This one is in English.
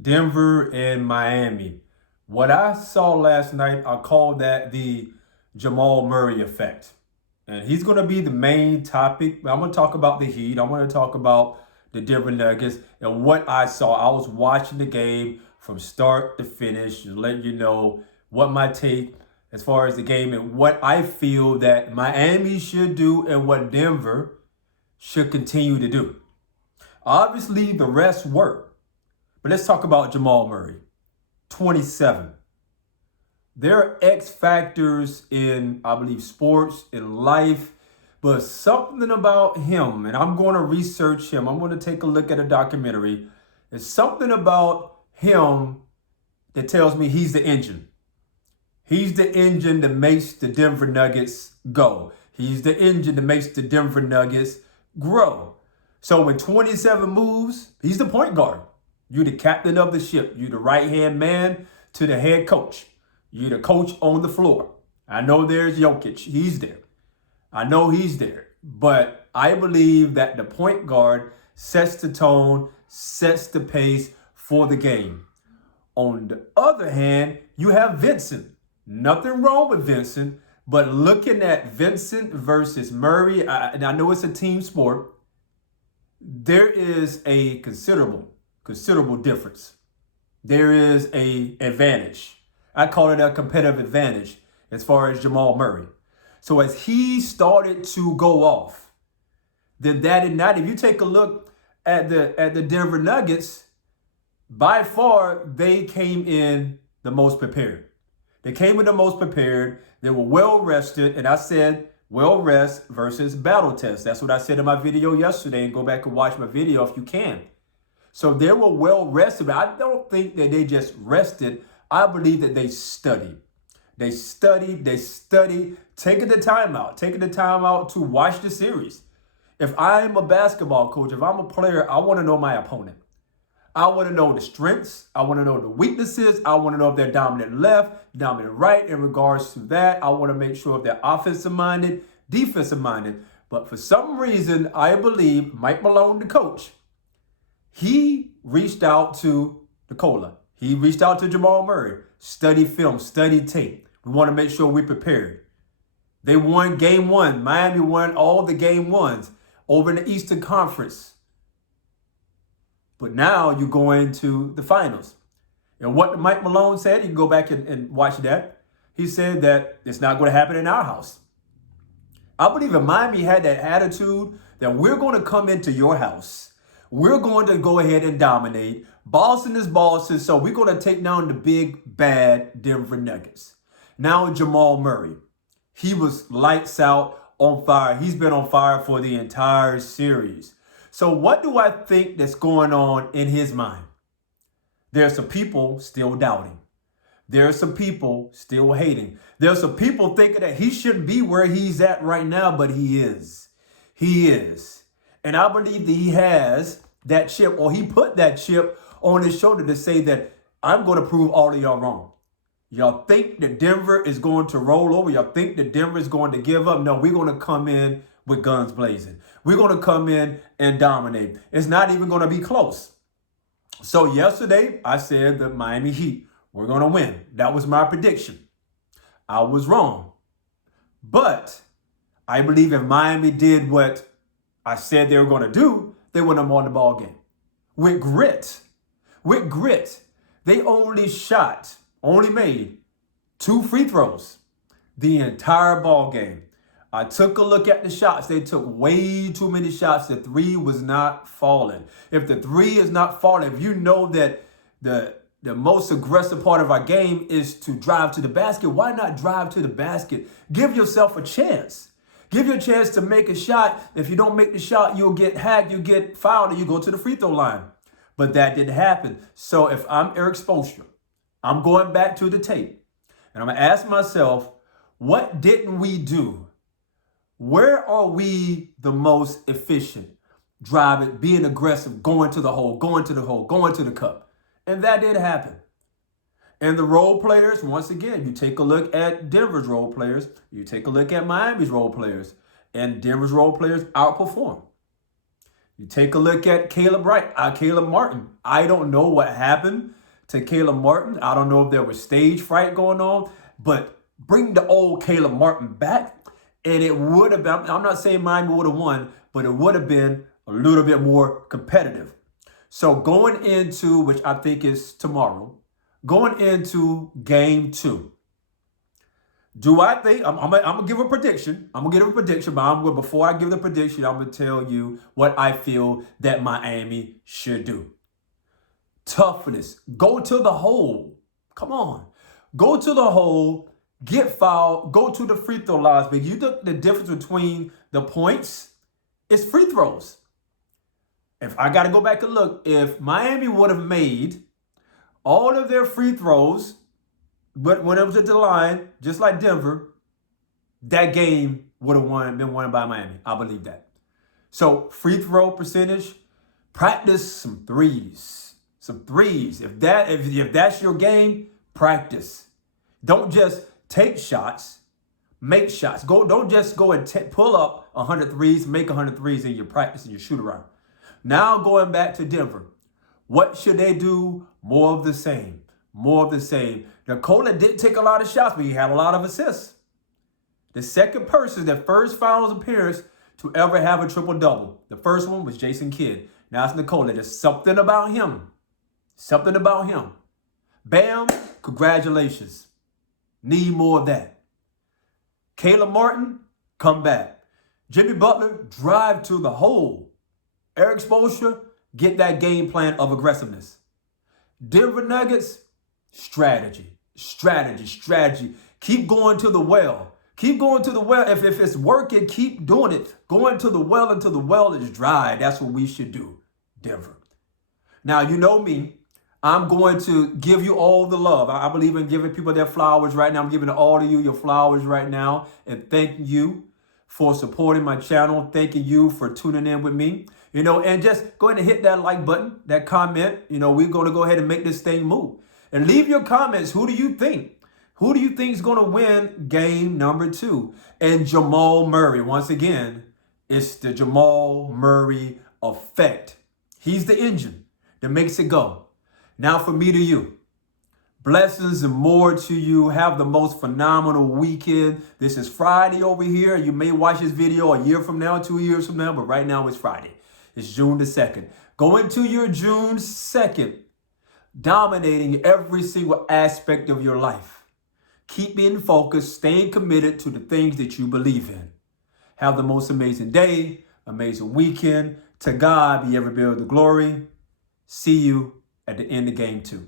Denver and Miami. What I saw last night, I call that the Jamal Murray effect. And he's going to be the main topic. I'm going to talk about the Heat. I'm going to talk about the Denver Nuggets and what I saw. I was watching the game from start to finish, letting you know what my take as far as the game and what I feel that Miami should do and what Denver should continue to do. Obviously, the rest worked. But let's talk about Jamal Murray, 27. There are X factors in, I believe, sports, in life, but something about him, and I'm going to research him. I'm going to take a look at a documentary. There's something about him that tells me he's the engine. He's the engine that makes the Denver Nuggets go. He's the engine that makes the Denver Nuggets grow. So when 27 moves, he's the point guard. You're the captain of the ship. You're the right-hand man to the head coach. You're the coach on the floor. I know there's Jokic. He's there. I know he's there. But I believe that the point guard sets the tone, sets the pace for the game. On the other hand, you have Vincent. Nothing wrong with Vincent, but looking at Vincent versus Murray, and I know it's a team sport, there is a considerable difference. There is a advantage. I call it a competitive advantage as far as Jamal Murray. So as he started to go off, then that and not, if you take a look at the Denver Nuggets, by far they came in the most prepared. They came in the most prepared. They were well rested, and I said well rest versus battle test. That's what I said in my video yesterday, and go back and watch my video if you can. So they were well rested, but I don't think that they just rested. I believe that they studied. They studied, taking the time out to watch the series. If I'm a basketball coach, if I'm a player, I want to know my opponent. I want to know the strengths. I want to know the weaknesses. I want to know if they're dominant left, dominant right in regards to that. I want to make sure if they're offensive minded, defensive minded. But for some reason, I believe Mike Malone, the coach, he reached out to Nikola. He reached out to Jamal Murray. Study film, study tape. We want to make sure we're prepared. They won game one. Miami won all the game ones over in the Eastern Conference. But now you're going to the finals. And what Mike Malone said, you can go back and watch that. He said that it's not going to happen in our house. I believe if Miami had that attitude that we're going to come into your house, we're going to go ahead and dominate. Boston is Boston, so we're going to take down the big, bad Denver Nuggets. Now Jamal Murray, he was lights out, on fire. He's been on fire for the entire series. So what do I think that's going on in his mind? There are some people still doubting. There are some people still hating. There are some people thinking that he shouldn't be where he's at right now, but he is. He is. And I believe that he has that chip, or he put that chip on his shoulder to say that I'm going to prove all of y'all wrong. Y'all think that Denver is going to roll over. Y'all think that Denver is going to give up. No, we're going to come in with guns blazing. We're going to come in and dominate. It's not even going to be close. So yesterday, I said the Miami Heat were going to win. That was my prediction. I was wrong. But I believe if Miami did what I said they were going to do, they would have won the ball game. With grit. With grit. They only made 2 free throws the entire ball game. I took a look at the shots. They took way too many shots. The 3 was not falling. If the 3 is not falling, if you know that the most aggressive part of our game is to drive to the basket, why not drive to the basket? Give yourself a chance. Give you a chance to make a shot. If you don't make the shot, you'll get hacked, you'll get fouled, and you go to the free throw line. But that didn't happen. So if I'm Eric Spoelstra, I'm going back to the tape, and I'm going to ask myself, what didn't we do? Where are we the most efficient? Driving, being aggressive, going to the hole, going to the hole, going to the cup. And that did happen. And the role players, once again, you take a look at Denver's role players, you take a look at Miami's role players, and Denver's role players outperform. You take a look at Caleb Martin. I don't know what happened to Caleb Martin. I don't know if there was stage fright going on, but bring the old Caleb Martin back, and it would have been, I'm not saying Miami would have won, but it would have been a little bit more competitive. So going into, which I think is tomorrow, going into game 2, do I think, I'm gonna give a prediction. I'm gonna give a prediction, but before I give the prediction, I'm gonna tell you what I feel that Miami should do. Toughness. Go to the hole. Come on. Go to the hole, get fouled, go to the free throw lines. But you look the difference between the points is free throws. If I got to go back and look, if Miami would have made all of their free throws, but when it was at the line, just like Denver, that game would have been won by Miami. I believe that. So free throw percentage, practice some threes. Some threes. If that's your game, practice. Don't just take shots, make shots. Don't just go and pull up 100 threes, make 100 threes in your practice and your shoot around. Now going back to Denver, what should they do? More of the same. More of the same. Nikola didn't take a lot of shots, but he had a lot of assists. The second person, the first finals appearance to ever have a triple-double. The first one was Jason Kidd. Now it's Nikola. There's something about him. Something about him. Bam, congratulations. Need more of that. Caleb Martin, come back. Jimmy Butler, drive to the hole. Eric Spoelstra, get that game plan of aggressiveness. Denver Nuggets, strategy. Keep going to the well. Keep going to the well. If it's working, keep doing it. Going to the well until the well is dry. That's what we should do, Denver. Now, you know me. I'm going to give you all the love. I believe in giving people their flowers right now. I'm giving all of you your flowers right now. And thank you for supporting my channel. Thanking you for tuning in with me. And just go ahead and hit that like button, that comment. We're going to go ahead and make this thing move. And leave your comments. Who do you think? Who do you think is going to win game number 2? And Jamal Murray, once again, it's the Jamal Murray effect. He's the engine that makes it go. Now from me to you. Blessings and more to you. Have the most phenomenal weekend. This is Friday over here. You may watch this video a year from now, 2 years from now, but right now it's Friday. It's June the 2nd. Go into your June 2nd, dominating every single aspect of your life. Keep being focused, staying committed to the things that you believe in. Have the most amazing day, amazing weekend. To God be every bit of the glory. See you at the end of game 2.